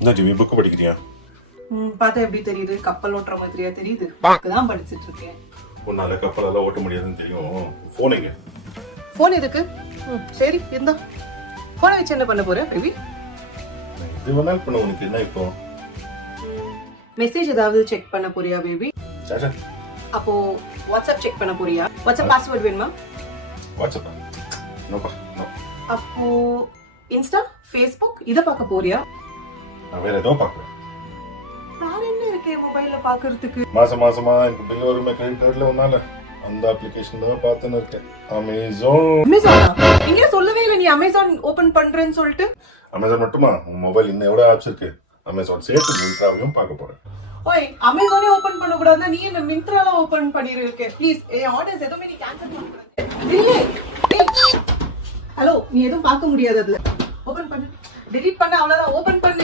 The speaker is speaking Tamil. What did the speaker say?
என்ன ஜிவி புக் படிக்கிறியா? பார்த்தா எப்படி தெரியுது? கப்பல் ஓட்டுற மாதிரியா தெரியுது? தான் படிச்சிட்டு இருக்கேன். உன்னால கப்பலெல்லாம் ஓட்ட முடியாதுன்னு தெரியும். போன் எங்க? போன் எதுக்கு? சரி இருந்தா போனை வச்சு என்ன பண்ண போற பேபி? இது வேணாலும் பண்ண, உனக்கு என்ன இப்போ? மெசேஜ் ஏதாவது செக் பண்ண போறியா பேபி? சாச்சா அப்போ வாட்ஸ்அப் செக் பண்ண போறியா? வாட்ஸ்அப் பாஸ்வேர்ட் வேணுமா? வாட்ஸ்அப் நோப்பா நோ. அப்போ இன்ஸ்டா ஃபேஸ்புக் இத பார்க்க போறியா? நான் வேற ஏதோ பார்க்குறேன். வேற என்ன இருக்கு மொபைல்ல பாக்குறதுக்கு? மாசமா எனக்கு பில் வருமே கிரெடிட் கார்டுல, ஒன்னால அந்த அப்ளிகேஷன் தான் பார்த்துன்னு இருக்கேன். அமேசான். அமேசானா? நீங்க சொல்லவே இல்லை நீ அமேசான் ஓபன் பண்றேன்னு சொல்லிட்டு. அமேசான் மட்டுமா? உன் மொபைல் இன்னும் எவ்வளவு ஆப்ஸ் இருக்கு. அமேசான் சேர்த்து மிந்த்ராவையும் பார்க்க போறேன். ஓய், அமேசானே ஓபன் பண்ண கூடாதுன்னா நீ என்ன மிந்த்ரால ஓபன் பண்ணிருக்க? ப்ளீஸ் என் ஆர்டர்ஸ் எதுவுமே நீ கேன்சல் பண்ணக்கூடாது. இல்ல ஹலோ, நீ எதுவும் பார்க்க முடியாது அதுல. ஓபன் பண்ணு. delete பண்ண அவ்வளவுதான். ஓபன் பண்ணு.